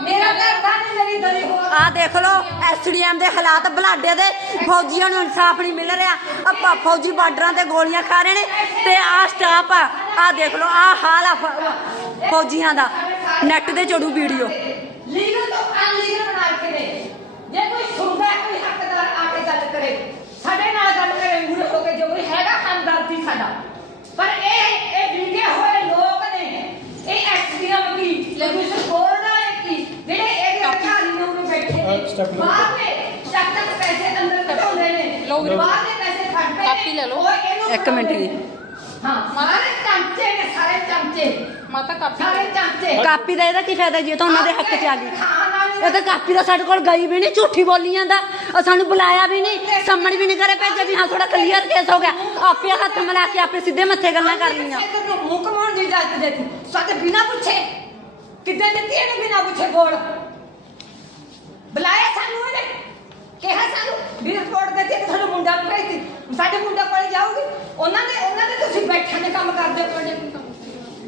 ਮੇਰਾ ਘਰ ਦਾ ਨਹੀਂ ਮੇਰੀ ਦਰੀ ਹੋ ਆ ਦੇਖ ਲਓ ਐਸਡੀਐਮ ਦੇ ਹਾਲਾਤ ਬਲਾਡੇ ਦੇ ਫੌਜੀਆਂ ਨੂੰ ਇਨਸਾਫ ਨਹੀਂ ਮਿਲ ਰਿਹਾ। ਆਪਾਂ ਫੌਜੀ ਬਾਰਡਰਾਂ ਤੇ ਗੋਲੀਆਂ ਖਾ ਰਹੇ ਨੇ ਤੇ ਆ ਸਟਾਫ ਆ ਆ ਦੇਖ ਲਓ ਆ ਹਾਲ ਆ ਫ- ਫੌਜੀਆਂ ਦਾ। ਨੈਟ ਤੇ ਚੜੂ ਵੀਡੀਓ ਲੀਗਲ ਤੋਂ ਅਨਲੀਗਲ ਬਣਾ ਕੇ ਨੇ ਜੇ ਕੋਈ ਸੁਣਦਾ ਹੈ, ਕੋਈ ਹੱਕਦਾਰ ਆ ਕੇ ਗੱਲ ਕਰੇ। ਸਾਡੇ ਨਾਲ ਗੱਲ ਕਰੇ ਮੂਰੇ ਹੋ ਕੇ ਜੋ ਕੋਈ ਹੈਗਾ ਹਮਦਰਦੀ ਸਾਡਾ ਪਰ ਇਹ ਇਹ ਵਿਗੇ ਹੋਏ ਲੋਕ ਨੇ ਇਹ ਐਸਡੀਐਮ ਕੀ ਲੈਗੂਸ਼ਨ ਬੋਰਡ ਵਾਲੇ ਕੀ ਜਿਹੜੇ ਇਹਦੇ ਅਧਿਕਾਰੀ ਨੇ ਉਹਨੇ ਬੈਠੇ ਨੇ ਬਾਹਰ ਦੇ ਚੱਕ ਚੱਕ ਪੈਸੇ ਅੰਦਰ ਕਢਾਉਂਦੇ ਨੇ ਲਓ ਵੀਰੇ। ਬਾਹਰ ਦੇ ਪੈਸੇ ਖੜ ਪਏ ਕਾਪੀ ਲੈ ਲਓ। ਇੱਕ ਮਿੰਟ ਜੀ। ਹਾਂ ਸਾਰੇ ਚਮਚੇ ਨੇ ਸਾਰੇ ਚਮਚੇ ਮਾਤਾ ਕਾਪੀ ਸਾਰੇ ਚਮਚੇ ਕਾਪੀ ਦਾ ਇਹਦਾ ਕੀ ਫਾਇਦਾ ਜੀ ਇਹ ਤਾਂ ਉਹਨਾਂ ਦੇ ਹੱਕ 'ਚ ਆ ਗਈ ਖਾਣ ਵਾਲੀ ਇਹ ਤਾਂ ਕਾਪੀ ਦਾ ਸਾਡੇ ਕੋਲ ਗਈ ਵੀ ਨਹੀਂ ਝੂਠੀ ਬੋਲੀ ਜਾਂਦਾ ਉਹ ਸਾਨੂੰ ਬੁਲਾਇਆ ਵੀ ਨਹੀਂ ਸੰਮਣ ਵੀ ਨਹੀਂ ਕਰੇ ਭੇਜਿਆ ਵੀ ਹਾਂ ਥੋੜਾ ਕਲੀਅਰ ਕੇਸ ਹੋ ਗਿਆ ਆਪੇ ਹੱਥ ਮਿਲਾ ਕੇ ਆਪੇ ਸਿੱਧੇ ਮੱਥੇ ਗੱਲਾਂ ਕਰ ਲਈਆਂ ਇੱਧਰ ਨੂੰ ਮੂੰਹ ਕਮਾਉਣ ਦੀ ਇਜਾਜ਼ਤ ਦੇ ਸਾਡੇ ਬਿਨਾ ਪੁੱਛੇ ਕਿੱਦਾਂ ਦਿੱਤੀ ਇਹਨੇ ਬਿਨਾ ਪੁੱਛੇ ਬੋਲ ਬੁਲਾਇਆ ਸਾਨੂੰ ਇਹਨੇ ਕਿਹਾ ਸਾਨੂੰ ਵੀ ਰਿਪੋਰਟ ਦੇ ਦਿੱਤੀ ਤੁਹਾਨੂੰ ਮੁੰਡਾ ਨੂੰ ਭੇਜਤੀ ਸਾਡੇ ਮੁੰਡਾ ਕੋਲ ਜਾਊਗੀ। ਉਹਨਾਂ ਦੇ ਉਹਨਾਂ ਦੇ ਤੁਸੀਂ ਬੈਠਣ ਦੇ ਕੰਮ ਕਰਦੇ ਹੋ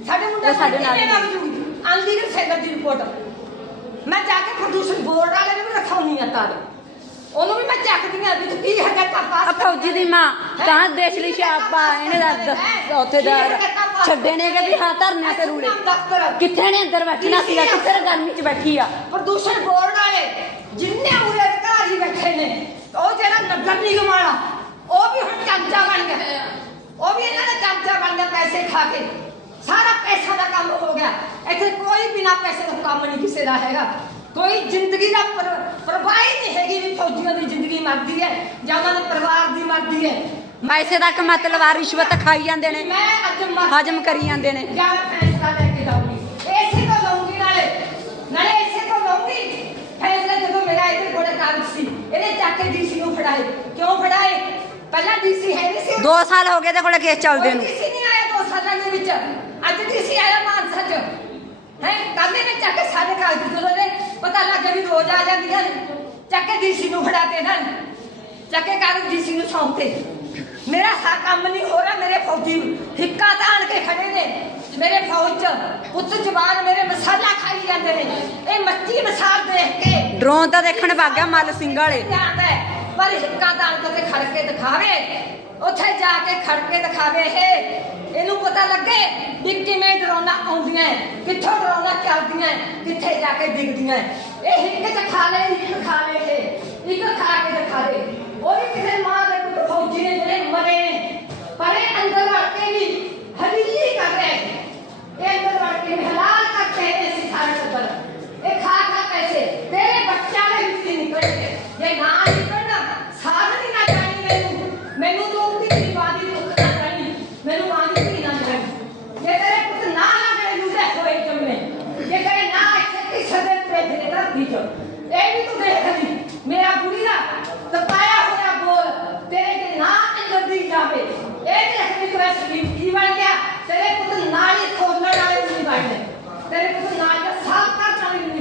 ਸਾਡੇ ਮੁੰਡਾ ਸਾਡੇ ਨਾਲ ਲੱਗ ਜੂਗੀ? ਅਨਲੀਗਲ ਸੈਲਰ ਦੀ ਰਿਪੋਰਟ ਮੈਂ ਜਾ ਕੇ ਪ੍ਰਦੂਸ਼ਣ ਬੋਰਡ ਵਾਲੇ ਨੂੰ ਵੀ ਰਖਾਉਣੀ ਆ ਤਾਰ। ਉਹਨੂੰ ਵੀ ਮੈਂ ਚੱਕਦੀ ਆ ਵੀ ਤੂੰ ਕੀ ਹੱਕਾ ਆ ਪਾਸ ਫੌਜੀ ਦੀ ਮਾਂ। ਤਾਂ ਦੇਸ਼ ਲਈ ਸ਼ਾਬਾ ਇਹਨੇ ਦਾ ਦ- ਉੱਥੇ ਦਾ ਛੱਡੇ ਨੇ ਕਿ ਵੀ ਹਾਂ ਧਰਨਿਆਂ ਤੇ ਰੂੜੇ ਕਿੱਥੇ ਨੇ ਅੰਦਰ ਬੈਠਣਾ ਸੀਗਾ? ਕਿੱਥੇ ਗਰਮੀ 'ਚ ਬੈਠੀ ਆ? ਪ੍ਰਦੂਸ਼ਣ ਬੋਰਡ ਵਾਲੇ ਜਿੰਨੇ ਉਰੇ ਅਧਿਕਾਰੀ ਬੈਠੇ ਨੇ ਉਹ ਜਿਹੜਾ ਨਗਰ ਨਿਗਮ ਵਾਲਾ ਉਹ ਵੀ ਹੁਣ ਚਮਚਾ ਬਣ ਗਿਆ। ਉਹ ਵੀ ਇਹਨਾਂ ਦਾ ਚਮਚਾ ਬਣ ਗਿਆ ਪੈਸੇ ਖਾ ਕੇ। ਸਾਰਾ ਪੈਸਾ ਦਾ ਕੰਮ ਹੋ ਗਿਆ। ਇੱਥੇ ਕੋਈ ਬਿਨਾ ਪੈਸੇ ਦਾ ਕੰਮ ਨਹੀਂ ਕਿਸੇ ਦਾ ਹੈਗਾ। ਕੋਈ ਜ਼ਿੰਦਗੀ ਦਾ ਪਰ- ਪਰਵਾਹ ਹੀ ਨਹੀਂ ਹੈਗੀ ਵੀ ਫੌਜੀਆਂ ਦੀ ਜ਼ਿੰਦਗੀ ਮਰਦੀ ਹੈ ਜਾਂ ਉਹਨਾਂ ਦੇ ਪਰਿਵਾਰ ਦੀ ਮਰਦੀ ਹੈ। ਪੈਸੇ ਦਾ ਕ ਮਤਲਬ ਆ ਰਿਸ਼ਵਤ ਖਾਈ ਜਾਂਦੇ ਨੇ। ਮੈਂ ਅੱਜ ਮਰ ਹਜਮ ਕਰੀ ਜਾਂਦੇ ਨੇ। ਜਾਂ ਮੈਂ ਫੈਸਲਾ ਲੈ ਕੇ ਜਾਊਂਗੀ। ਇਸੇ ਤੋਂ ਲਊਂਗੀ ਨਾਲੇ। ਨਾਲੇ ਇਸੇ ਤੋਂ ਲਊਂਗੀ। ਫੈਸਲਾ ਜਦੋਂ ਮੇਰਾ ਇਹਦੇ ਕੋਲੇ ਕਾਗਜ਼ ਸੀ ਇਹਨੇ ਚੱਕ ਕੇ ਡੀਸੀ ਨੂੰ ਫੜਾਏ। ਕਿਉਂ ਫੜਾਏ? ਪਹਿਲਾਂ ਡੀਸੀ ਹੈ ਨਹੀਂ ਸੀ। 2 ਸਾਲ ਹੋ ਗਏ ਤੇ ਕੋਲੇ ਕੇਸ ਚੱਲਦੇ ਨੂੰ। ਡੀਸੀ ਨਹੀਂ ਆਇਆ ਦੋ ਸਾਲਾਂ ਦੇ ਵਿੱਚ। ਅੱਜ ਡੀਸੀ ਆਇਆ ਮਾਨਸਾ ਚ। ਹੈ? ਕਾਹਦੇ ਨੇ ਚੱਕ ਕੇ ਸਾਰੇ ਕਾਗਜ਼ ਜਦੋਂ ਦੇ ਪਤਾ ਲੱਗਾ ਵੀ ਰੋਜ਼ ਆ ਜਾਂਦੀਆਂ ਨੇ। ਚੱਕ ਕੇ ਡੀਸੀ ਨੂੰ ਫੜਾ ਕੇ ਨਾ। ਚੱਕ ਕੇ ਕਾਗਜ਼ ਡੀਸੀ ਨੂੰ ਸੌਂਪਤੇ? ਮੇਰਾ ਸਾ ਕੰਮ ਨਹੀਂ ਹੋ ਰਿਹਾ ਮੇਰੇ ਫੌਜੀ ਹਿੱਕਾ ਤਾਣ ਕੇ ਖੜੇ ਨੇ। ਮੇਰੇ ਫੌਜ ਚ ਪੁੱਤ ਜਵਾਨ ਮੇਰੇ ਮਸਾਲਾ ਖਾਈ ਜਾਂਦੇ ਨੇ। ਇਹ ਮੱਛੀ ਮਸਾਲ ਦੇਖ ਕੇ ਡਰੋਨ ਤਾਂ ਦੇਖਣ ਵਗ ਗਿਆ ਮੱਲ ਸਿੰਘ ਵਾਲੇ। ਜਾਂਦਾ ਹੈ ਪਰ ਹਿੱਕਾ ਤਾਣ ਕੇ ਖੜ ਕੇ ਦਿਖਾਵੇ। ਉੱਥੇ ਜਾ ਕੇ ਖੜ ਕੇ ਦਿਖਾਵੇ ਇਹ। ਇਹਨੂੰ ਪਤਾ ਲੱਗੇ ਵੀ ਕਿਵੇਂ ਡਰੋਨਾ ਆਉਂਦੀਆਂ ਹੈ, ਕਿੱਥੋਂ ਡਰੋਨਾ ਚੱਲਦੀਆਂ ਹੈ, ਕਿੱਥੇ ਜਾ ਕੇ ਡਿੱਗਦੀਆਂ ਹੈ। ਇਹ ਹਿੱਕ ਚ ਲੈ ਇੱਕ ਖਾ ਲੈ ਇਹ ਇੱਕ ਖਾ ਕੇ ਦਿਖਾ ਦੇ ਉਹ ਵੀ ਕਿਸੇ ਮਾਂ ਦੇ ਪੁੱਤ ਫੌਜੀ ਨੇ ਜਿਹੜੇ ਮਰੇ ਨੇ ਪਰ ਇਹ ਅੰਦਰ ਵੜ ਕੇ ਵੀ ਹਲੀਲੀ ਕਰ ਰਹੇ ਨੇ। ਇਹ ਅੰਦਰ ਵੜ ਕੇ ਵੀ ਹਲਾਲ ਕਰਤੇ ਨੇ ਅਸੀਂ ਸਾਰੇ ਟੱਬਰ ਇਹ ਖਾ ਖਾ ਪੈਸੇ ਤੇਰੇ ਬੱਚਿਆਂ ਦੇ ਵਿੱਚ ਹੀ ਨਿਕਲਣਗੇ ਜੇ ਨਾ ਨਿਕਲਣਾ ਸਾਧ ਨਹੀਂ ਨਾ ਜਾਣੀ ਮੈਨੂੰ ਮੈਨੂੰ ਤੂੰ ਉਹਦੀ ਦੀਵਾਦੀ ਨੂੰ ਨਾ ਜਾਣੀ ਮੈਨੂੰ ਮਾਂ ਦੀ ਧੀ ਨਾ ਜਾਣੀ ਜੇ ਤੇਰੇ ਪੁੱਤ ਨਾ ਲੱਗਣੇ ਲੁੱਟੇ ਹੋਏ ਜੰਮੇ ਜੇ ਕਰੇ ਨਾ ਇੱਥੇ ਕਿਸੇ ਦੇ ਪੇਟ ਦੇ ਧਰਤੀ ਚ ਇਹ ਵੀ ਤੂੰ ਦੇਖ ਲਈ ਮੇਰਾ ਬੁੜੀ ਦਾ ਤਪਾਇਆ ਹੋਇਆ ਬੋਲ ਤੇਰੇ ਦੇ ਨਾ ਅੰਦਰ ਦੀ ਜਾਵੇ ਇਹ ਦੇਖ ਲਈ ਤੂੰ ਇਸ ਵੀ ਕੀ ਬਣ ਗਿਆ ਤੇਰੇ ਪੁੱਤ ਨਾਲ ਹੀ ਖੋਲਣ ਵਾਲੇ ਨੂੰ ਨਹੀਂ ਬਣਨੇ ਤੇਰੇ ਪੁੱਤ ਨਾਲ ਦਾ ਸਾਫ਼ ਕਰਨ ਵਾਲੇ ਨੂੰ